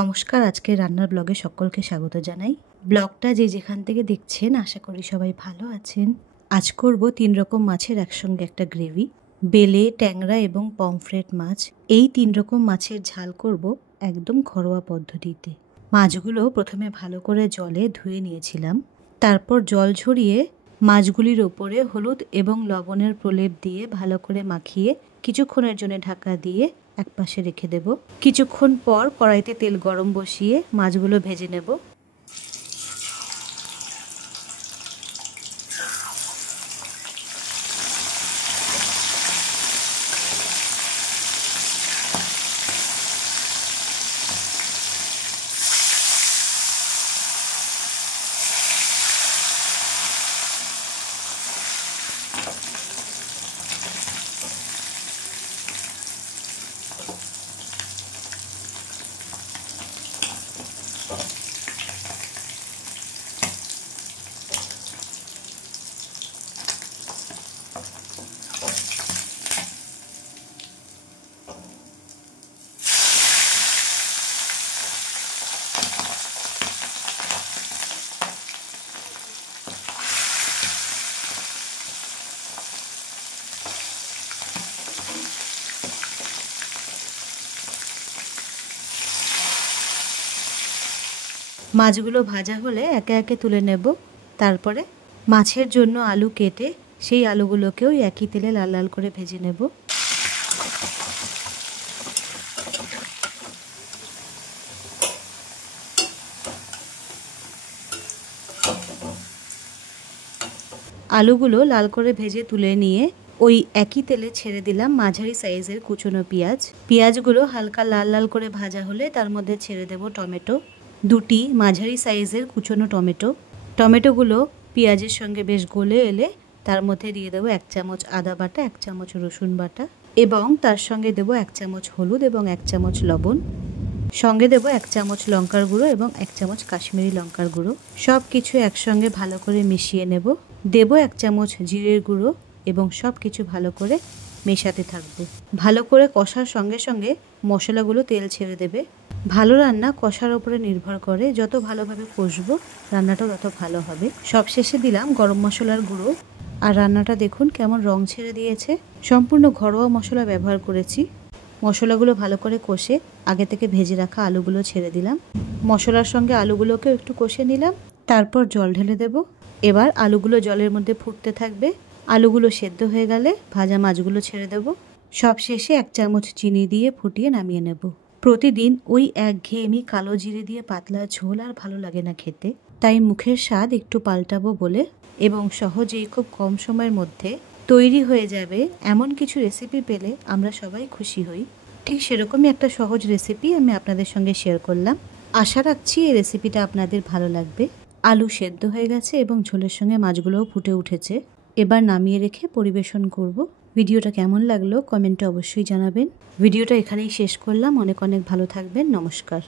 নমস্কার, আজকে রান্নার ব্লগে সকলকে স্বাগত জানাই। ব্লগটা যে যেখান থেকে দেখছেন আশা করি সবাই ভালো আছেন। আজ করব 3 রকম মাছের একসঙ্গে একটা গ্রেভি। বেলে, ট্যাংরা এবং পমফ্রেট মাছ, এই 3 রকম মাছের ঝাল করব একদম ঘরোয়া পদ্ধতিতে। মাছগুলো প্রথমে ভালো করে জলে ধুয়ে নিয়েছিলাম। তারপর জল ঝরিয়ে মাছগুলির ওপরে হলুদ এবং লবণের প্রলেপ দিয়ে ভালো করে মাখিয়ে কিছুক্ষণের জন্য ঢাকা দিয়ে একপাশে রেখে দেব। কিছুক্ষণ পর কড়াইতে তেল গরম বসিয়ে মাছগুলো ভেজে নেব। মাছগুলো ভাজা হলে একে একে তুলে নেব। তারপরে মাছের জন্য আলু কেটে সেই আলুগুলোকেও একই তেলে লাল লাল করে ভেজে নেব। আলুগুলো লাল করে ভেজে তুলে নিয়ে ওই একই তেলে ছেড়ে দিলাম মাঝারি সাইজের কুচনো পেঁয়াজ। পেঁয়াজগুলো হালকা লাল লাল করে ভাজা হলে তার মধ্যে ছেড়ে দেব টমেটো, 2টি মাঝারি সাইজের কুচনো টমেটো। টমেটোগুলো পেঁয়াজের সঙ্গে বেশ গলে এলে তার মধ্যে দিয়ে দেবো 1 চামচ আদা বাটা, 1 চামচ রসুন বাটা এবং তার সঙ্গে দেবো 1 চামচ হলুদ এবং 1 চামচ লবণ। সঙ্গে দেবো 1 চামচ লঙ্কার গুঁড়ো এবং 1 চামচ কাশ্মীরি লঙ্কার গুঁড়ো। সব কিছু একসঙ্গে ভালো করে মিশিয়ে নেব। দেবো 1 চামচ জিরের গুঁড়ো এবং সব কিছু ভালো করে মেশাতে থাকবো। ভালো করে কষার সঙ্গে সঙ্গে মশলাগুলো তেল ছেড়ে দেবে। ভালো রান্না কষার ওপরে নির্ভর করে, যত ভালোভাবে কষবো রান্নাটাও তত ভালো হবে। সব শেষে দিলাম গরম মশলার গুঁড়ো। আর রান্নাটা দেখুন কেমন রং ছেড়ে দিয়েছে। সম্পূর্ণ ঘরোয়া মশলা ব্যবহার করেছি। মশলাগুলো ভালো করে কষে আগে থেকে ভেজে রাখা আলুগুলো ছেড়ে দিলাম। মশলার সঙ্গে আলুগুলোকেও একটু কষে নিলাম। তারপর জল ঢেলে দেব। এবার আলুগুলো জলের মধ্যে ফুটতে থাকবে। আলুগুলো সেদ্ধ হয়ে গেলে ভাজা মাছগুলো ছেড়ে দেব। সব শেষে 1 চামচ চিনি দিয়ে ফুটিয়ে নামিয়ে নেব। প্রতিদিন ওই একঘেয়েমি কালো জিরে দিয়ে পাতলা ঝোল আর ভালো লাগে না খেতে, তাই মুখের স্বাদ একটু পাল্টাবো বলে এবং সহজেই খুব কম সময়ের মধ্যে তৈরি হয়ে যাবে এমন কিছু রেসিপি পেলে আমরা সবাই খুশি হই। ঠিক সেরকমই একটা সহজ রেসিপি আমি আপনাদের সঙ্গে শেয়ার করলাম। আশা রাখছি এই রেসিপিটা আপনাদের ভালো লাগবে। আলু সেদ্ধ হয়ে গেছে এবং ঝোলের সঙ্গে মাছগুলোও ফুটে উঠেছে। এবার নামিয়ে রেখে পরিবেশন করব। ভিডিওটা কেমন লাগলো কমেন্টে অবশ্যই জানাবেন। ভিডিওটা এখানেই শেষ করলাম। অনেক অনেক ভালো থাকবেন। নমস্কার।